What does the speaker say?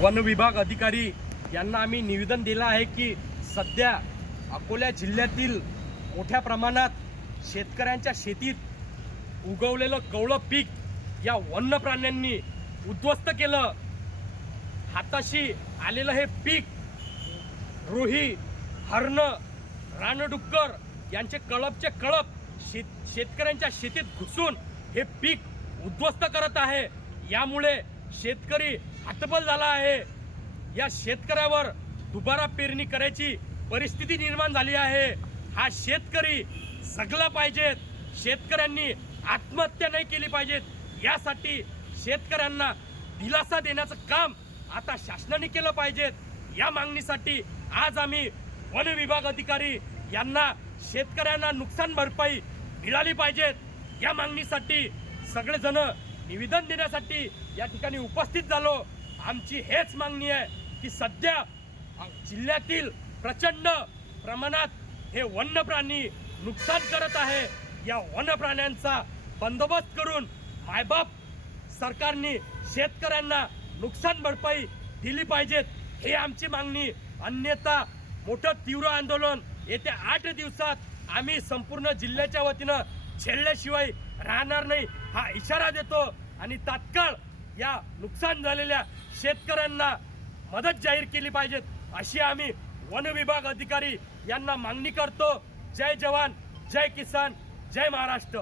One विभाग अधिकारी यांना आम्ही निवेदन दिलं आहे की सध्या अकोला जिल्ह्यातील मोठ्या प्रमाणात शेतकऱ्यांच्या शेतीत उगवलेलं कवळं पीक या वन्य प्राण्यांनी उद्ध्वस्त केलं. हाताशी आलेलं हे पीक रोही हरण रानडुक्कर यांचे कळपचे कळप शेत शेतकऱ्यांच्या शेतीत घुसून हे पीक उद्ध्वस्त करत आहे. यामुळे शेतकरी हतबल झाला आहे. या शेतकऱ्यावर दुबारा पेरणी करायची परिस्थिती निर्माण झाली आहे. हा शेतकरी जगला पाहिजेत शेतकऱ्यांनी आत्महत्या नाही केली पाहिजेत यासाठी शेतकऱ्यांना दिलासा देण्याचं काम आता शासनाने केलं पाहिजेत या मागणीसाठी आज आम्ही वन विभाग अधिकारी यांना शेतकऱ्यांना नुकसान भरपाई मिळाली पाहिजेत या मागणीसाठी सगळेजण निवेदन देण्यासाठी या ठिकाणी उपस्थित झालो. आमची हेच मागणी आहे की सध्या जिल्ह्यातील प्रचंड प्रमाणात हे वन्य प्राणी नुकसान करत आहे. या वन्य प्राण्यांचा बंदोबस्त करून मायबाप सरकारने शेतकऱ्यांना नुकसान भरपाई दिली पाहिजेत. हे आमची मागणी. अन्यथा मोठं तीव्र आंदोलन येत्या आठ दिवसात आम्ही संपूर्ण जिल्ह्याच्या वतीनं छेडल्याशिवाय राहणार नाही हा इशारा देतो. आणि तात्काळ या नुकसान झालेल्या शेतकऱ्यांना मदत जाहीर केली पाहिजेत अशी आम्ही वन विभाग अधिकारी यांना मागणी करतो. जय जवान जय किसान जय महाराष्ट्र.